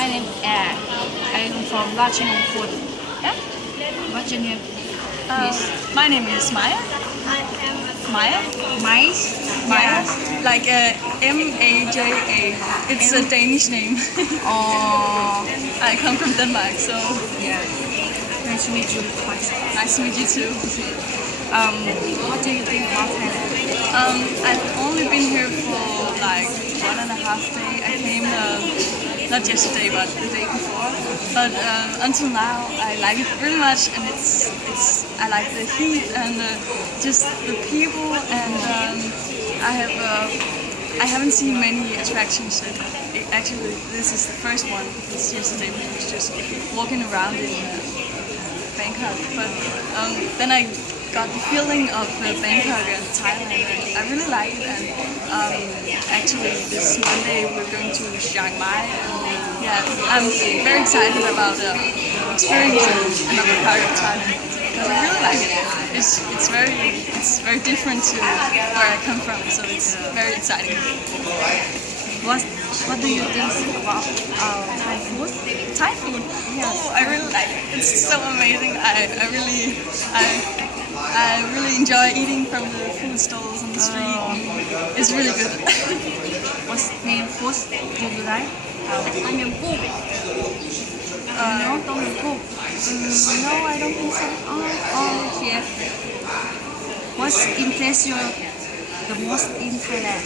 My name is Air. I'm from Ratchanongput. Yeah? What's your name? Please. My name is Maya. Maya? Mice? Maya? Like M-A-J-A. It's a Danish name. Oh, I come from Denmark, so yeah. Nice to meet you. nice to meet you too. What do you think about Thailand? I've only been here for like 1.5 days. I came not yesterday, but the day before. But until now, I like it really much, and I like the heat and just the people, and I haven't seen many attractions. Actually, this is the first one because yesterday we was just walking around in Bangkok. But then I got the feeling of Bangkok and Thailand, and I really like it. And actually, this Monday we're going to Chiang Mai. And, yeah, I'm very excited about experiencing another part of Thailand because I really like it. It's very different to where I come from, so it's very exciting. What do you think about Thai food? Thai food? Yes. Oh, I really like it. It's so amazing. I really enjoy eating from the food stalls on the street. It's really good. What's main food do you like? Tom yum goong. No, Tom Yum Goong. No, I don't think so. Oh, yeah. What impressed you the most in Thailand?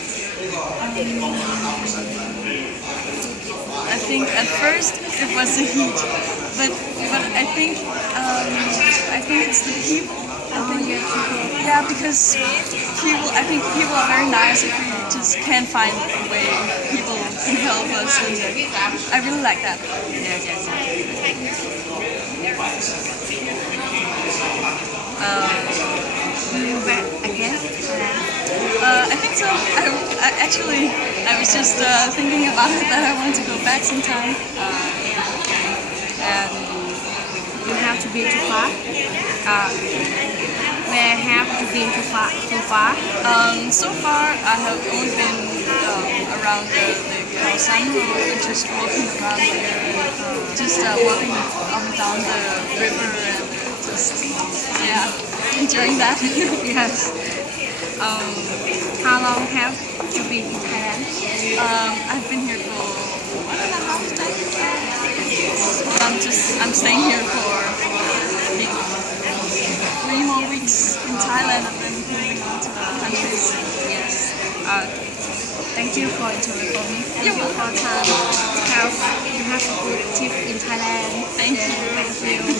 I think at first it was the heat, but I think it's the people. Yeah, because I think people are very nice if we just can't find a way. People can help us, and I really like that. Yes. Will you back again? I think so. I was just thinking about it that I want to go back sometime. And you have to be too far. Where have you been too far? So far, I have only been around the Khao San Road and just walking around here, and just walking up and down the river and just enjoying that. Yes. How long have you been in Thailand? I've been here for 1.5 days. I'm staying here for I think 3 more weeks in Thailand and then moving on to other countries. Yes. Thank you for interviewing for me. You're welcome. For time. You have a good trip in Thailand. Thank you. Thank you.